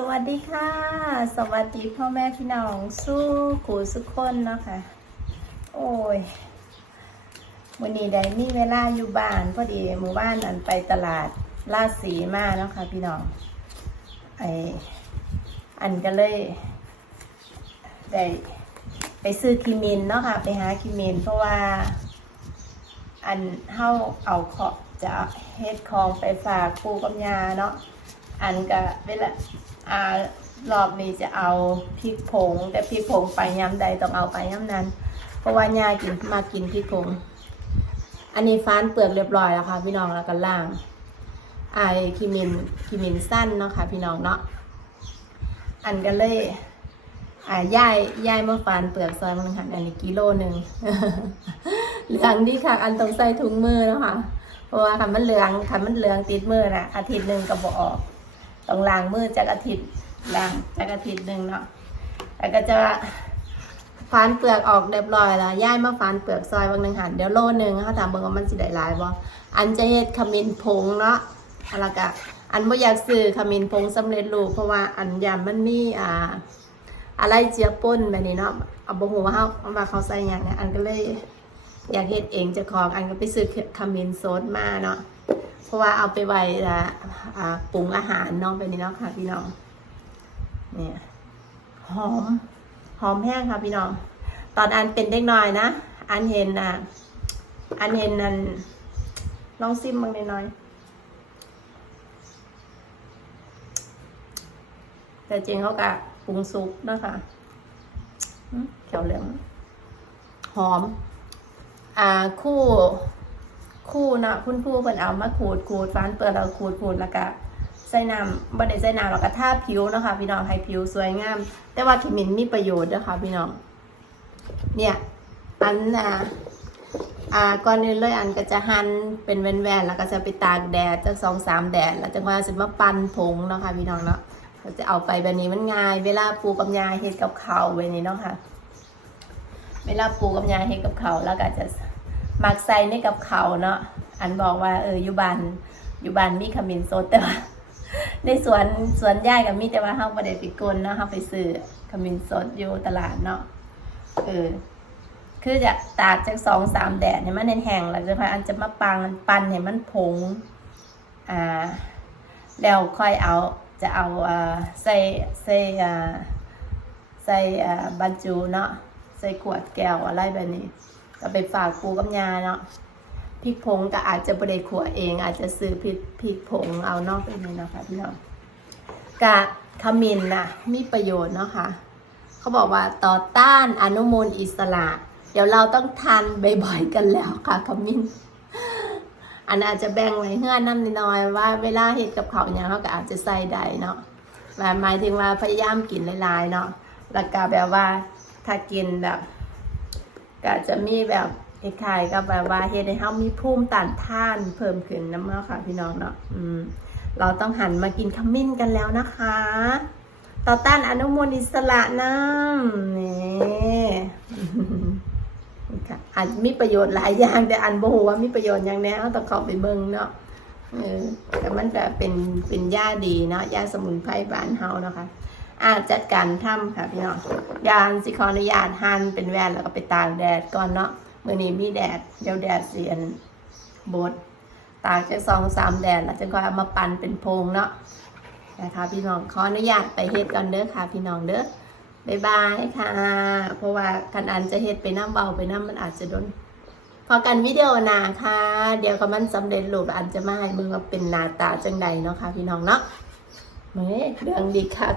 สวัสดีค่ะ สวัสดีพ่อแม่พี่น้องสู้กูสุกคนเนาะค่ะ โอ้ยวันนี้ได้มีเวลาอยู่บ้านพอดีหมู่บ้านอันไปตลาดลาดสีมาเนาะค่ะพี่น้องไออันก็เลย ได้ไปซื้อคิมินเนาะค่ะ ไปหาคิมินเพราะว่า อันเฮาเอาเคาะจะเฮ็ดของไปฝากปูกับยาเนาะอันก็เวลา อ่ารอบนี้จะเอาพริกผง แต่พริกผงไปย้ำใดต้องเอาไปย้ำนั้น เพราะว่ายากินมากินพริกผง อันนี้ฟ้านเปลือกเรียบร้อยแล้วค่ะ พี่น้องแล้วก็ล่างไอคิมินคิมินสั้นเนาะค่ะ พี่น้องเนาะอันก็เลยอ่าย่ายย่ายมาฟานเปลือกซอยมันหันอันนี้กิโลหนึ่งเหลืองดีค่ะ อันต้องใส่ถุงมือเนาะค่ะเพราะว่าคันมันเหลืองคันมันเหลืองติดมือนะอาทิตย์หนึ่งก็บออก ต้องล้างมือจากอาทิตย์ล้างจากอาทิตย์หนึ่งเนาะแล้วก็จะฟานเปลือกออกเรียบร้อยแล้วย่ายมาฟานเปลือกซอยบางหนึ่งหันเดี๋ยวโลนึงเขาถามเบิ่งว่ามันสิได้หลายบ่อันจะเฮ็ดขมิ้นผงเนาะอะไรกะอันบ่อยากซื้อขมิ้นผงสำเร็จรูปเพราะว่าอันยามมันมีอ่าอะไรเจียป่นแบบนี้เนาะเอาบ่ฮู้ว่าเฮาว่าเขาใส่หยังเนี่ยอันก็เลยอยากเฮ็ดเองจะของอันก็ไปซื้อขมิ้นโซดมาเนาะ เพราะว่าเอาไปไว้ละปรุงอาหารน้องไปนี่เนาะค่ะ พี่น้อง เนี่ยหอม หอมแห้งค่ะพี่น้อง ตอนอันเป็นเด็กน้อยนะ อันเห็นอะ อันเห็นนั่นลองซิมบางน่อยๆแต่จริงเขากะปรุงซุปนะคะอืมแถวเหลืองหอม อ่าคู่ คู่เนาะคุณครูเพิ่นเอามาขูดขูดฟันเปิดเราขูดขูดแล้วก็ใส่น้ำบ่ได้ใส่น้ำแล้วก็ทาผิวเนาะคะพี่น้องให้ผิวสวยงาม แต่ว่าขมิ้นมีประโยชน์นะคะพี่น้อง เนี่ยอันอ่าอ่าก่อนอื่นเลยอันก็จะหั่นเป็นแว่นๆแล้วก็จะไปตากแดดจักสองสามแดดแล้วจังว่าสิมาปั่นผงเนาะค่ะพี่น้องเนาะก็จะเอาไปแบบนี้มันง่าย เวลาปูกับยาเฮ็ดกับเขาวไว้นี่เนาะค่ะ เวลาปูกับยาเฮ็ดกับเขาแล้วก็จะ มักใส่ในกับเขาเนาะอันบอกว่าเอออยู่บ้านอยู่บ้านมีขมิ้นสดแต่ว่าในสวนสวนย่ายกับมีแต่ว่าเฮาบ่ได้ไปกลเนาะเฮาไปซื้อขมิ้นสดอยู่ตลาดเนาะเออคือจะตากจากสองสามแดดให้มันแห้งๆแล้วจะพาอันจะมาปังปั่นให้มันผงอ่าแล้วค่อยเอาจะเอาอ่าใส่ใส่อ่าใส่อ่าบรรจุเนาะใส่ขวดแก้วอะไรแบบนี้ ก็ไปฝากปูกับยาเนาะพริกผงก็อาจจะประเดขัวเอง อาจจะซื้อพริกพริกผงเอานอกไปเลยเนาะคะพี่น้องกะขมิ้นนะมีประโยชน์เนาะคะ่ะเขาบอกว่าต่อต้านอนุมูลอิสระ เดี๋ยวเราต้องทานบ่อยๆกันแล้วค่ะขมิ้นอันอาจจะแบ่งไว้เฮือนน้ำน้อยว่าเวลาเห็ดกับเขาเนี่ยเขาก็อาจจะใส่ได้เนาะแบบหมายถึงว่าพยายามกินหลายๆเนาะแล้วก็แบบว่าถ้ากินแบบ ก็จะมีแบบคล้ายๆกับแบบว่าเฮ็ดให้เฮามีภูมิต้านทานเพิ่มขึ้นน้ำเนาะค่ะ พี่น้องเนาะอืมเราต้องหันมากินขมิ้นกันแล้วนะคะ ต่อต้านอนุมูลอิสระน้ำนี่ค่ะอาจมีประโยชน์หลายอย่างแต่อันบ่ฮู้ว่ามีประโยชน์อย่างแน่เราต้องข้าไปเบิ่งเนาะเออแต่มันก็เป็นเป็นยาดีเนาะยาสมุนไพรบ้านเฮานะคะ อาจัดการทำค่ะพี่น้องยานสิขออนุญาตหั่นเป็นแว่นแล้วก็ไปตากแดดก่อนเนาะมื้อนี้มีแดดเดี๋ยวแดดเสียนบดตากจากสองสามแดดแล้วจะก็เอามาปั่นเป็นโพงเนาะนะคะพี่น้องขออนุญาตไปเฮ็ดก่อนเด้อค่ะ พี่น้องเด้อบ๊ายบายค่ะ เพราะว่าคันอันจะเฮ็ดไปน้ำเบาไปน้ำมันอาจจะโดนพอกันวิดีโอหนาค่ะ เดี๋ยวก็มันสำเร็จรูปอันจะมาให้มึงว่าเป็นหน้าตาจังใดเนาะค่ะพี่น้องเนาะ เฮ้ยเรื่องดีค่ะ